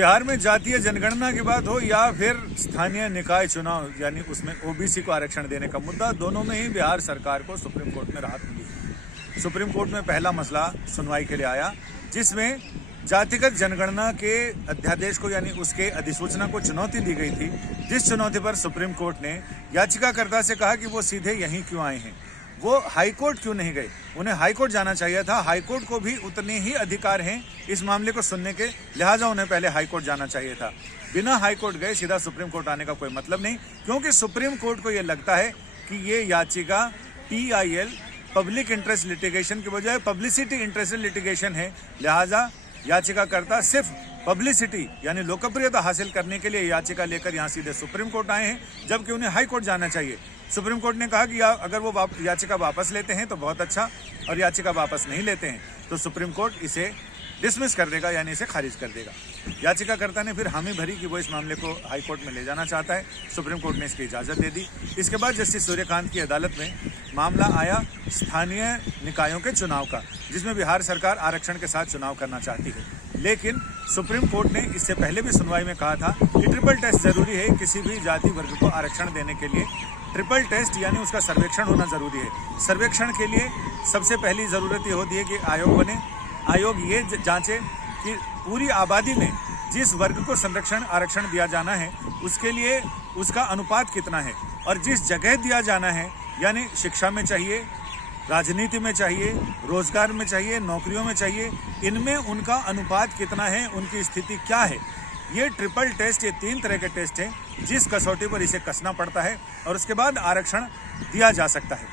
बिहार में जातीय जनगणना की बात हो या फिर स्थानीय निकाय चुनाव यानी उसमें ओबीसी को आरक्षण देने का मुद्दा, दोनों में ही बिहार सरकार को सुप्रीम कोर्ट में राहत मिली। सुप्रीम कोर्ट में पहला मसला सुनवाई के लिए आया, जिसमें जातिगत जनगणना के अध्यादेश को यानी उसके अधिसूचना को चुनौती दी गई थी, जिस चुनौती पर सुप्रीम कोर्ट ने याचिकाकर्ता से कहा कि वो सीधे यहीं क्यों आए हैं, वो हाई कोर्ट क्यों नहीं गए। उन्हें हाई कोर्ट जाना चाहिए था। हाई कोर्ट को भी उतने ही अधिकार हैं इस मामले को सुनने के, लिहाजा उन्हें पहले हाई कोर्ट जाना चाहिए था। बिना हाई कोर्ट गए सीधा सुप्रीम कोर्ट आने का कोई मतलब नहीं, क्योंकि सुप्रीम कोर्ट को यह लगता है कि ये याचिका PIL पब्लिक इंटरेस्ट लिटिगेशन की बजाय पब्लिसिटी इंटरेस्ट लिटिगेशन है। लिहाजा याचिकाकर्ता सिर्फ पब्लिसिटी यानी लोकप्रियता हासिल करने के लिए याचिका लेकर यहाँ सीधे सुप्रीम कोर्ट आए हैं, जबकि उन्हें हाई कोर्ट जाना चाहिए। सुप्रीम कोर्ट ने कहा कि अगर वो याचिका वापस लेते हैं तो बहुत अच्छा, और याचिका वापस नहीं लेते हैं तो सुप्रीम कोर्ट इसे डिसमिस कर देगा यानी इसे खारिज कर देगा। याचिकाकर्ता ने फिर हामी भरी कि वो इस मामले को हाई कोर्ट में ले जाना चाहता है। सुप्रीम कोर्ट ने इसकी इजाज़त दे दी। इसके बाद जस्टिस सूर्यकांत की अदालत में मामला आया स्थानीय निकायों के चुनाव का, जिसमें बिहार सरकार आरक्षण के साथ चुनाव करना चाहती है। लेकिन सुप्रीम कोर्ट ने इससे पहले भी सुनवाई में कहा था कि ट्रिपल टेस्ट जरूरी है। किसी भी जाति वर्ग को आरक्षण देने के लिए ट्रिपल टेस्ट यानी उसका सर्वेक्षण होना जरूरी है। सर्वेक्षण के लिए सबसे पहली ज़रूरत ये होती है कि आयोग बने। आयोग ये जांचे कि पूरी आबादी में जिस वर्ग को संरक्षण आरक्षण दिया जाना है उसके लिए उसका अनुपात कितना है, और जिस जगह दिया जाना है यानी शिक्षा में चाहिए, राजनीति में चाहिए, रोजगार में चाहिए, नौकरियों में चाहिए, इनमें उनका अनुपात कितना है, उनकी स्थिति क्या है। ये ट्रिपल टेस्ट, ये 3 तरह के टेस्ट हैं जिस कसौटी पर इसे कसना पड़ता है और उसके बाद आरक्षण दिया जा सकता है।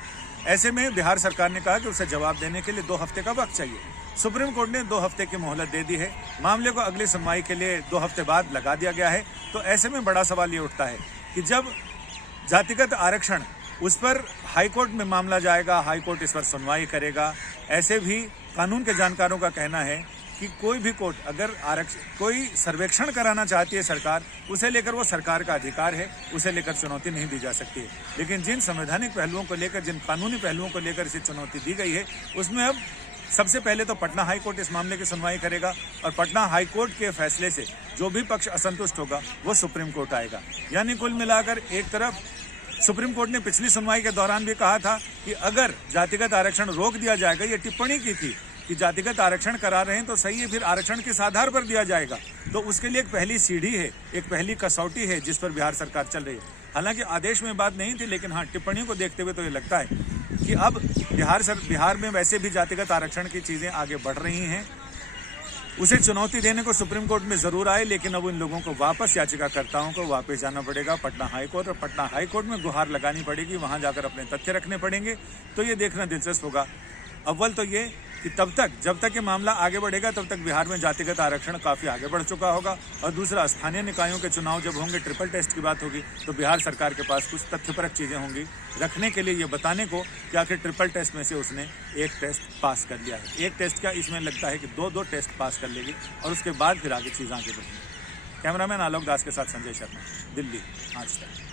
ऐसे में बिहार सरकार ने कहा कि उसे जवाब देने के लिए 2 हफ्ते का वक्त चाहिए। सुप्रीम कोर्ट ने 2 हफ्ते की मोहलत दे दी है। मामले को अगली सुनवाई के लिए 2 हफ्ते बाद लगा दिया गया है। तो ऐसे में बड़ा सवाल ये उठता है कि जब जातिगत आरक्षण उस पर हाई कोर्ट में मामला जाएगा, हाई कोर्ट इस पर सुनवाई करेगा। ऐसे भी कानून के जानकारों का कहना है कि कोई भी कोर्ट अगर कोई सर्वेक्षण कराना चाहती है सरकार, उसे लेकर वो सरकार का अधिकार है, उसे लेकर चुनौती नहीं दी जा सकती है। लेकिन जिन संवैधानिक पहलुओं को लेकर, जिन कानूनी पहलुओं को लेकर इसे चुनौती दी गई है, उसमें अब सबसे पहले तो पटना हाई कोर्ट इस मामले की सुनवाई करेगा, और पटना हाई कोर्ट के फैसले से जो भी पक्ष असंतुष्ट होगा वो सुप्रीम कोर्ट आएगा। यानी कुल मिलाकर एक तरफ सुप्रीम कोर्ट ने पिछली सुनवाई के दौरान भी कहा था कि अगर जातिगत आरक्षण रोक दिया जाएगा, ये टिप्पणी की थी कि जातिगत आरक्षण करा रहे हैं तो सही है, फिर आरक्षण किस आधार पर दिया जाएगा। तो उसके लिए एक पहली सीढ़ी है, एक पहली कसौटी है जिस पर बिहार सरकार चल रही है। हालांकि आदेश में बात नहीं थी, लेकिन हाँ, टिप्पणियों को देखते हुए तो ये लगता है कि अब बिहार में वैसे भी जातिगत आरक्षण की चीज़ें आगे बढ़ रही हैं। उसे चुनौती देने को सुप्रीम कोर्ट में जरूर आए, लेकिन अब इन लोगों को वापस, याचिकाकर्ताओं को वापस जाना पड़ेगा पटना हाई कोर्ट, और पटना हाई कोर्ट में गुहार लगानी पड़ेगी, वहां जाकर अपने तथ्य रखने पड़ेंगे। तो ये देखना दिलचस्प होगा। अव्वल तो ये कि जब तक ये मामला आगे बढ़ेगा तब तक बिहार में जातिगत आरक्षण काफ़ी आगे बढ़ चुका होगा, और दूसरा स्थानीय निकायों के चुनाव जब होंगे, ट्रिपल टेस्ट की बात होगी, तो बिहार सरकार के पास कुछ तथ्यपरक चीज़ें होंगी रखने के लिए, ये बताने को कि आखिर ट्रिपल टेस्ट में से उसने एक टेस्ट पास कर लिया है। एक टेस्ट का इसमें लगता है कि 2 टेस्ट पास कर लेगी, और उसके बाद फिर आगे चीज़ आगे बढ़ेंगी। कैमरामैन आलोक दास के साथ संजय शर्मा, दिल्ली, आज तक।